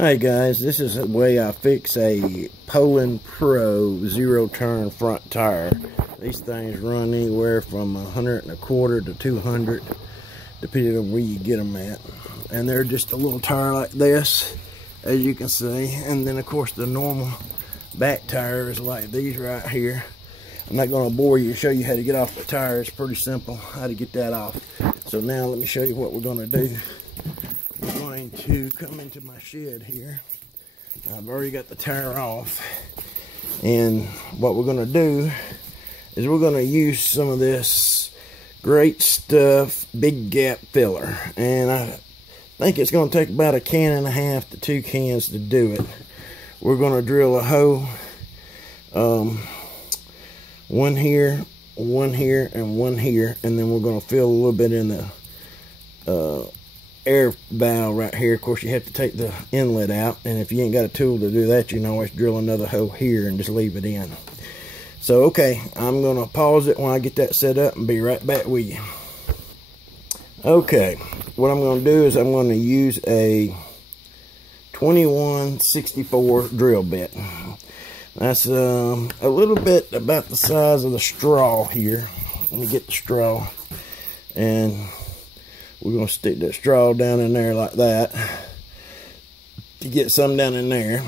Hi guys, this is the way I fix a Poland Pro zero-turn front tire. These things run anywhere from 125 to 200, depending on where you get them at. And they're just a little tire like this, as you can see. And then of course the normal back tire is like these right here. I'm not going to bore you, show you how to get off the tire. It's pretty simple how to get that off. So now let me show you what we're going to do. We're going to come into my shed here. I've already got the tire off, and what we're going to do is we're going to use some of this Great Stuff Big Gap filler, and I think it's going to take about 1.5 cans to 2 cans to do it. We're going to drill a hole, one here, one here, and one here, and then we're going to fill a little bit in the air valve right here. Of course, you have to take the inlet out, and if you ain't got a tool to do that, you can always drill another hole here and just leave it in. So okay, I'm gonna pause it when I get that set up and be right back with you. Okay, what I'm gonna do is I'm gonna use a 2164 drill bit. That's a little bit about the size of the straw here. Let me get the straw, and we're going to stick that straw down in there like that to get some down in there.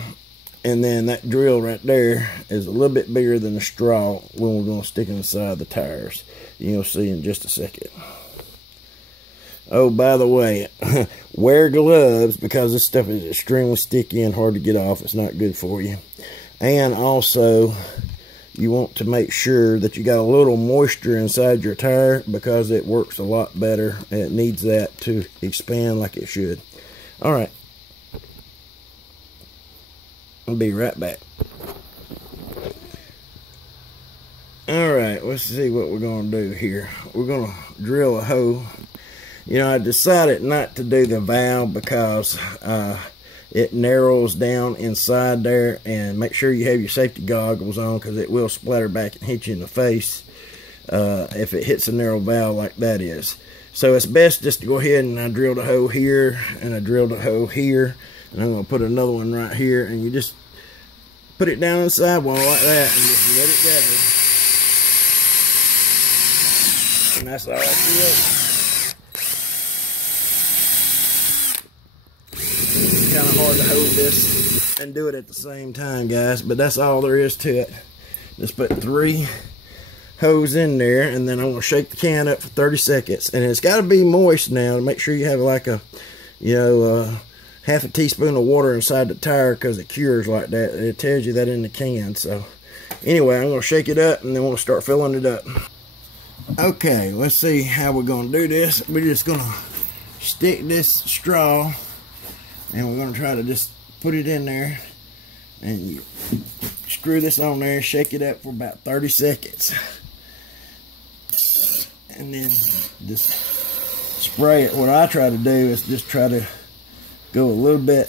And then that drill right there is a little bit bigger than the straw when we're going to stick it inside the tires. You'll see in just a second. Oh, by the way, wear gloves because this stuff is extremely sticky and hard to get off. It's not good for you. And also, you want to make sure that you got a little moisture inside your tire because it works a lot better and it needs that to expand like it should. Alright, I'll be right back. Alright, let's see what we're going to do here. We're going to drill a hole. You know, I decided not to do the valve because it narrows down inside there, and make sure you have your safety goggles on because it will splatter back and hit you in the face if it hits a narrow valve like that is. So it's best just to go ahead and I drilled a hole here and I drilled a hole here, and I'm going to put another one right here, and you just put it down on the sidewall like that and just let it go. And that's all I do. Kind of hard to hold this and do it at the same time, guys, but that's all there is to it. Just put 3 holes in there, and then I'm going to shake the can up for 30 seconds, and it's got to be moist now to make sure you have like a, you know, half a teaspoon of water inside the tire because it cures like that. It tells you that in the can. So anyway, I'm going to shake it up, and then we'll start filling it up. Okay, let's see how we're going to do this. We're just going to stick this straw, and we're going to try to just put it in there, and you screw this on there, shake it up for about 30 seconds, and then just spray it. What I try to do is just try to go a little bit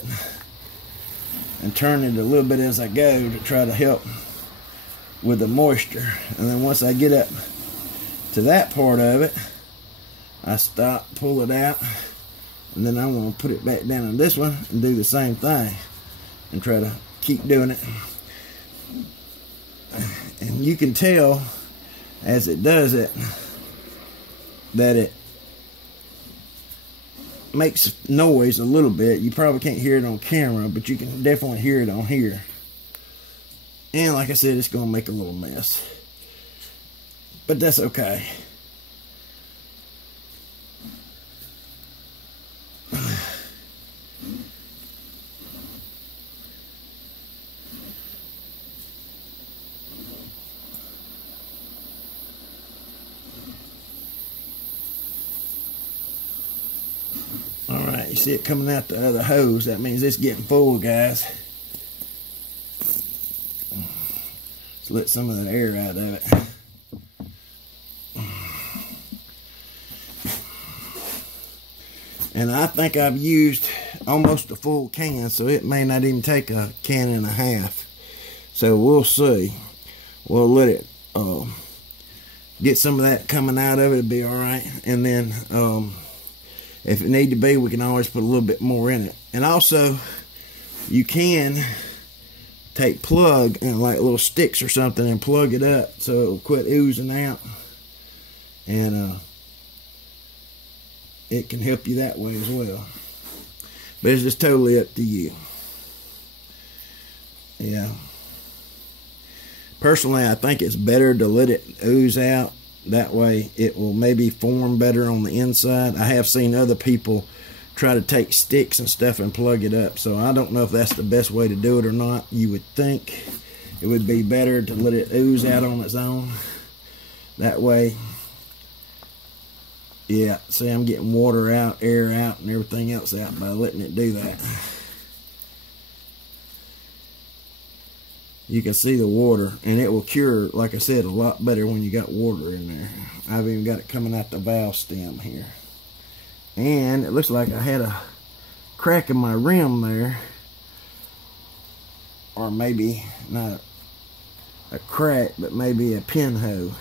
and turn it a little bit as I go to try to help with the moisture. And then once I get up to that part of it, I stop, pull it out, and then I'm going to put it back down on this one and do the same thing and try to keep doing it. And you can tell as it does it that it makes noise a little bit. You probably can't hear it on camera, but you can definitely hear it on here. And like I said, it's going to make a little mess, but that's okay. Alright, you see it coming out the other hose. That means it's getting full, guys. Let's let some of the air out of it. And I think I've used almost a full can, so it may not even take 1.5 cans. So we'll see. We'll let it get some of that coming out of it. It'll be alright. And then if it need to be, we can always put a little bit more in it. And also, you can take plug and like little sticks or something and plug it up so it'll quit oozing out, and it can help you that way as well. But it's just totally up to you. Yeah. Personally, I think it's better to let it ooze out. That way it will maybe form better on the inside. I have seen other people try to take sticks and stuff and plug it up. So I don't know if that's the best way to do it or not. You would think it would be better to let it ooze out on its own. That way, yeah, see, I'm getting water out, air out, and everything else out by letting it do that. You can see the water, and it will cure, like I said, a lot better when you got water in there. I've even got it coming out the valve stem here. And it looks like I had a crack in my rim there. Or maybe not a crack, but maybe a pinhole.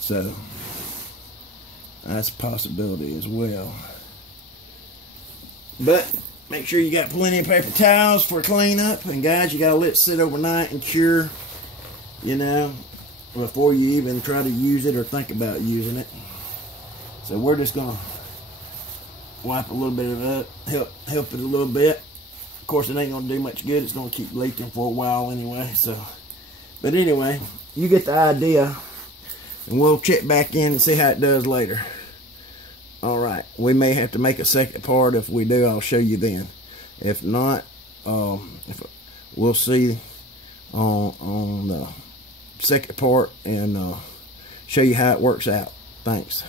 So that's a possibility as well. But make sure you got plenty of paper towels for cleanup. And guys, you gotta let it sit overnight and cure, you know, before you even try to use it or think about using it. So we're just gonna wipe a little bit of it up, help it a little bit. Of course, it ain't gonna do much good. It's gonna keep leaking for a while anyway. So, but anyway, you get the idea, and we'll check back in and see how it does later. All right, we may have to make a second part. If we do, I'll show you then. If not, we'll see on the second part and show you how it works out. Thanks.